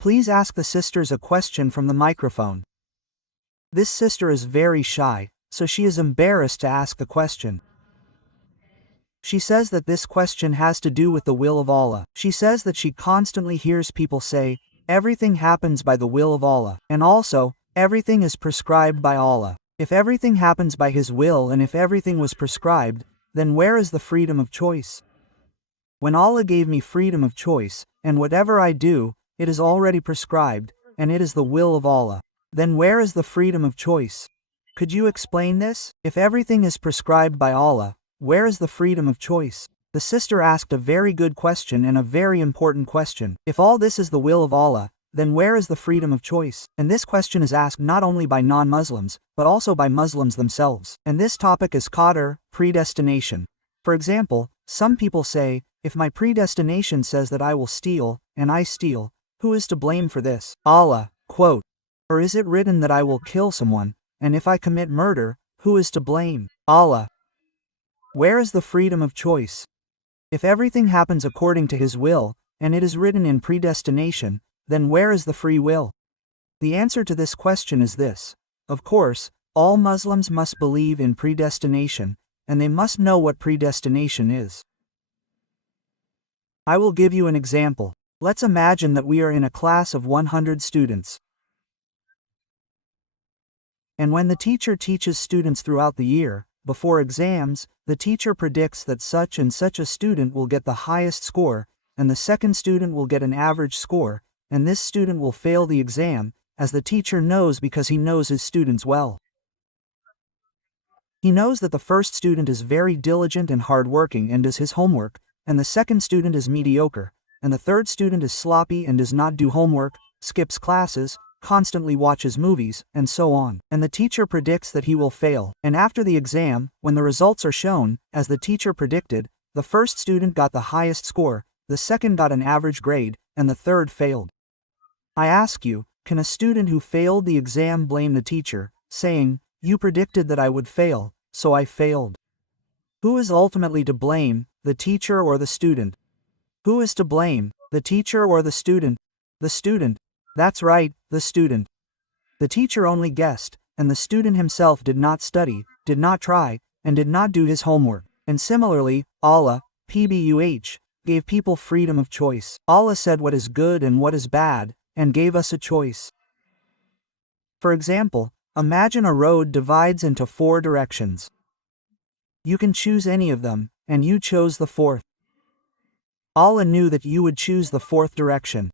Please ask the sisters a question from the microphone. This sister is very shy, so she is embarrassed to ask a question. She says that this question has to do with the will of Allah. She says that she constantly hears people say, everything happens by the will of Allah, and also, everything is prescribed by Allah. If everything happens by His will and if everything was prescribed, then where is the freedom of choice? When Allah gave me freedom of choice, and whatever I do, it is already prescribed, and it is the will of Allah, then where is the freedom of choice? Could you explain this? If everything is prescribed by Allah, where is the freedom of choice? The sister asked a very good question and a very important question. If all this is the will of Allah, then where is the freedom of choice? And this question is asked not only by non-Muslims, but also by Muslims themselves. And this topic is qadar, predestination. For example, some people say, if my predestination says that I will steal, and I steal, who is to blame for this? Allah, quote. Or is it written that I will kill someone, and if I commit murder, who is to blame? Allah. Where is the freedom of choice? If everything happens according to His will, and it is written in predestination, then where is the free will? The answer to this question is this. Of course, all Muslims must believe in predestination, and they must know what predestination is. I will give you an example. Let's imagine that we are in a class of 100 students. And when the teacher teaches students throughout the year, before exams, the teacher predicts that such and such a student will get the highest score, and the second student will get an average score, and this student will fail the exam, as the teacher knows because he knows his students well. He knows that the first student is very diligent and hardworking and does his homework, and the second student is mediocre, and the third student is sloppy and does not do homework, skips classes, constantly watches movies, and so on. And the teacher predicts that he will fail. And after the exam, when the results are shown, as the teacher predicted, the first student got the highest score, the second got an average grade, and the third failed. I ask you, can a student who failed the exam blame the teacher, saying, you predicted that I would fail, so I failed? Who is ultimately to blame, the teacher or the student? Who is to blame, the teacher or the student? The student. That's right, the student. The teacher only guessed, and the student himself did not study, did not try, and did not do his homework. And similarly, Allah, PBUH, gave people freedom of choice. Allah said what is good and what is bad, and gave us a choice. For example, imagine a road divides into 4 directions. You can choose any of them, and you chose the 4th. Allah knew that you would choose the 4th direction.